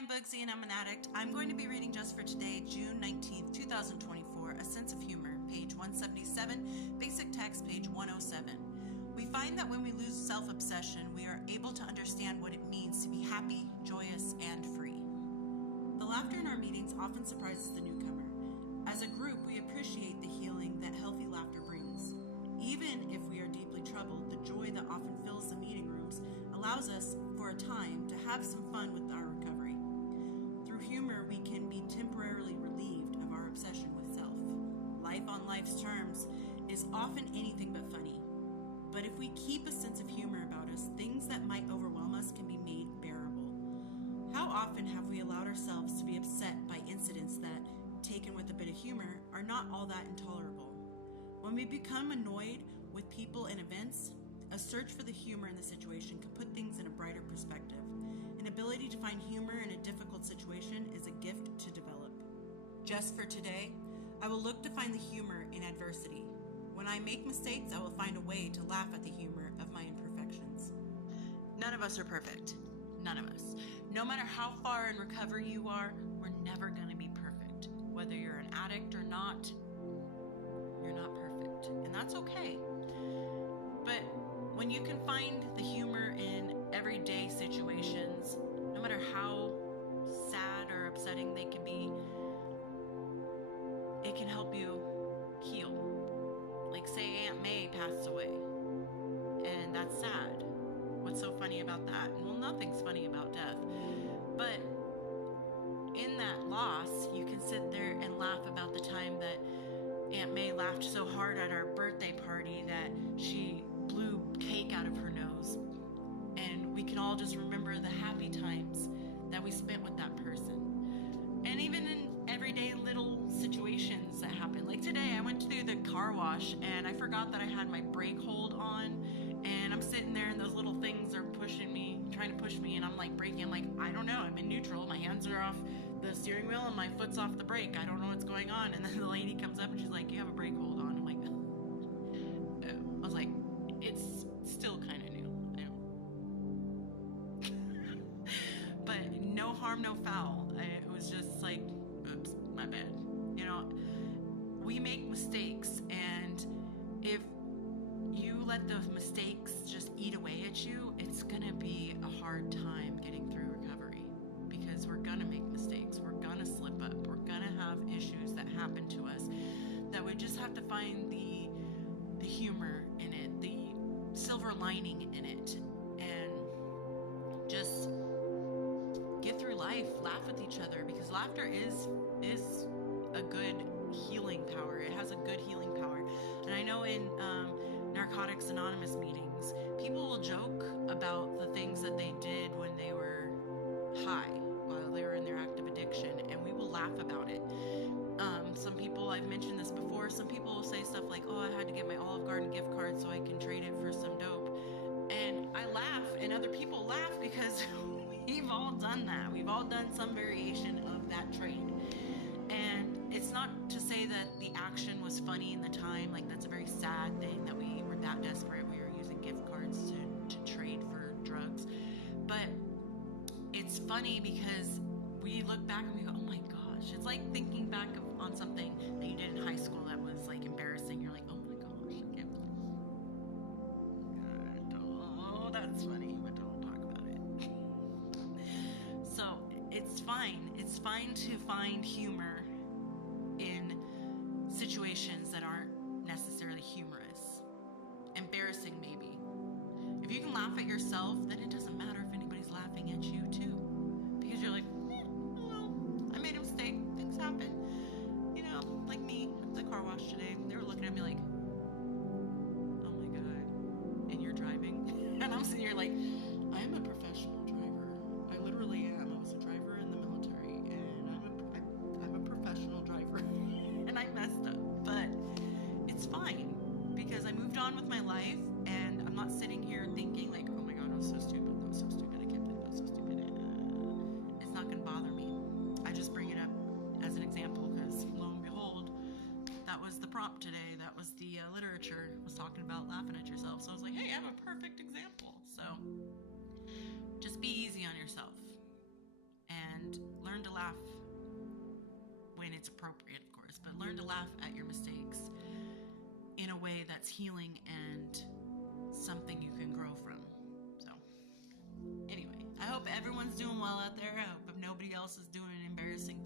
I'm Bugsy and I'm an addict. I'm going to be reading just for today, June 19th, 2024, A Sense of Humor, page 177, basic text, page 107. We find that when we lose self-obsession, we are able to understand what it means to be happy, joyous, and free. The laughter in our meetings often surprises the newcomer. As a group, we appreciate the healing that healthy laughter brings. Even if we are deeply troubled, the joy that often fills the meeting rooms allows us, for a time, to have some fun with our recovery. Through humor, we can be temporarily relieved of our obsession with self. Life on life's terms is often anything but funny. But if we keep a sense of humor about us, things that might overwhelm us can be made bearable. How often have we allowed ourselves to be upset by incidents that, taken with a bit of humor, are not all that intolerable? When we become annoyed with people and events, a search for the humor in the situation can put things in a brighter perspective. An ability to find humor in a difficult situation is a gift to develop. Just for today, I will look to find the humor in adversity. When I make mistakes, I will find a way to laugh at the humor of my imperfections. None of us are perfect. None of us. No matter how far in recovery you are, we're never going to be perfect. Whether you're an addict or not, you're not perfect. And that's okay. But when you can find the humor in everyday situations, no matter how sad or upsetting they can be, it can help you heal. Like, say Aunt May passed away, and that's sad. What's so funny about that? Well, nothing's funny about death. But in that loss, you can sit there and laugh about the time that Aunt May laughed so hard at our birthday party that she blew cake out of her nose. And we can all just remember the happy times that we spent with that person. And even in everyday little situations that happen. Like today, I went to the car wash and I forgot that I had my brake hold on. And I'm sitting there and those little things are pushing me, trying to push me. And I'm like braking. I'm like, I don't know. I'm in neutral. My hands are off the steering wheel and my foot's off the brake. I don't know what's going on. And then the lady comes up and she's like, you have a brake hold on. I'm like, oh. I was like, it's still kind of new. I know. But no harm, no foul. It was just like, oops, my bad. You know, we make mistakes, and if you let those mistakes just eat away at you, it's going to be a hard time getting through recovery, because we're going to make mistakes. We're going to slip up. We're going to have issues that happen to us that we just have to find the humor in it, the silver lining in it, and just get through life, laugh with each other, because laughter is a good healing power. It has a good healing power. And I know in Narcotics Anonymous meetings, people will joke about the things that they did when they were high, while they were in their active addiction, and we will laugh about it. Some people, I've mentioned this before, some people will say stuff like, oh, I had to get my Olive Garden gift card so I can trade it for some dope. And I laugh, and other people laugh, because we've all done that. We've all done some variation of that trade. And it's not to say that the action was funny in the time. Like, that's a very sad thing that we were that desperate. We were using gift cards to trade for drugs. But it's funny because we look back and we go, oh my gosh. It's like thinking back on something that you did in high school that was like embarrassing. You're like, oh my gosh, I can't believe it. Oh, that's funny, but don't talk about it. So it's fine. It's fine to find humor in situations that aren't necessarily humorous. Embarrassing, maybe. If you can laugh at yourself, then it doesn't matter if anybody's laughing at you too. Because you're like, well, I made a mistake. Things happen. You know, like me at the car wash today. They were looking at me like, oh my God. And you're driving? And I'm sitting here like, I am a professional driver. I literally am. I was a driver in the military, and I'm a professional driver. And I messed up. But it's fine, because I moved on with my life, and I'm not sitting here thinking like, oh my God, I was so stupid. That was so stupid. I can't believe that was so stupid. It's not going to bother me. I just bring it up as an example because, lo and behold, that was the prompt today. That was the literature was talking about laughing at yourself. So I was like, hey, I have a perfect example. So just be easy on yourself. And to laugh when it's appropriate, of course, but learn to laugh at your mistakes in a way that's healing and something you can grow from. Anyway, I hope everyone's doing well out there. I hope if nobody else is doing embarrassing